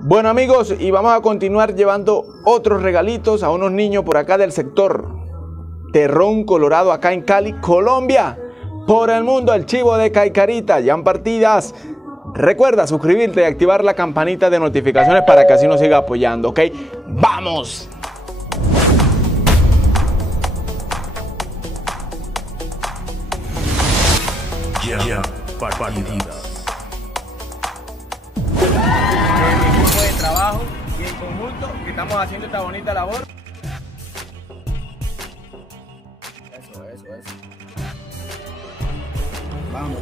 Bueno amigos, y vamos a continuar llevando otros regalitos a unos niños por acá del sector Terrón Colorado, acá en Cali, Colombia. Por el mundo, el chivo de Caicarita, ya en partidas. Recuerda suscribirte y activar la campanita de notificaciones para que así nos siga apoyando, ¿ok? ¡Vamos! Partidas. El equipo de trabajo y en conjunto que estamos haciendo esta bonita labor. Eso. Vamos.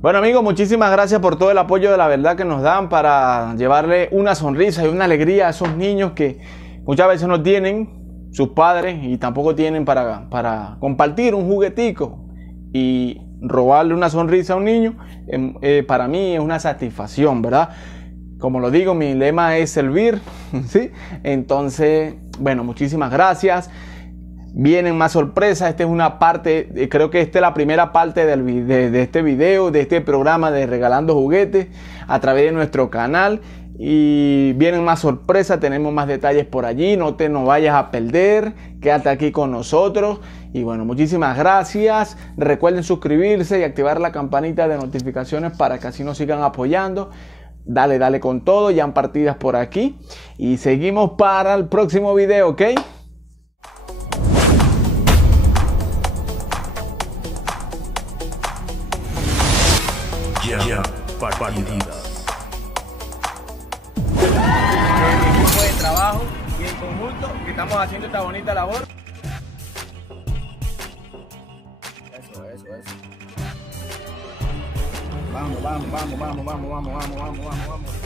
Bueno amigos, muchísimas gracias por todo el apoyo de la verdad que nos dan para llevarle una sonrisa y una alegría a esos niños que muchas veces no tienen sus padres y tampoco tienen para compartir un juguetico, y robarle una sonrisa a un niño para mí es una satisfacción, ¿verdad? Como lo digo, mi lema es servir, ¿sí? Entonces, bueno, muchísimas gracias. Vienen más sorpresas. Esta es una parte, creo que esta es la primera parte de este video, de este programa de Regalando Juguetes a través de nuestro canal. Y vienen más sorpresas, tenemos más detalles por allí. No te nos vayas a perder, quédate aquí con nosotros. Y bueno, muchísimas gracias. Recuerden suscribirse y activar la campanita de notificaciones para que así nos sigan apoyando. Dale con todo, ya han partidas por aquí. Y seguimos para el próximo video, ¿ok? Ya partidas. El equipo de trabajo y en conjunto que estamos haciendo esta bonita labor. Eso. Vamos.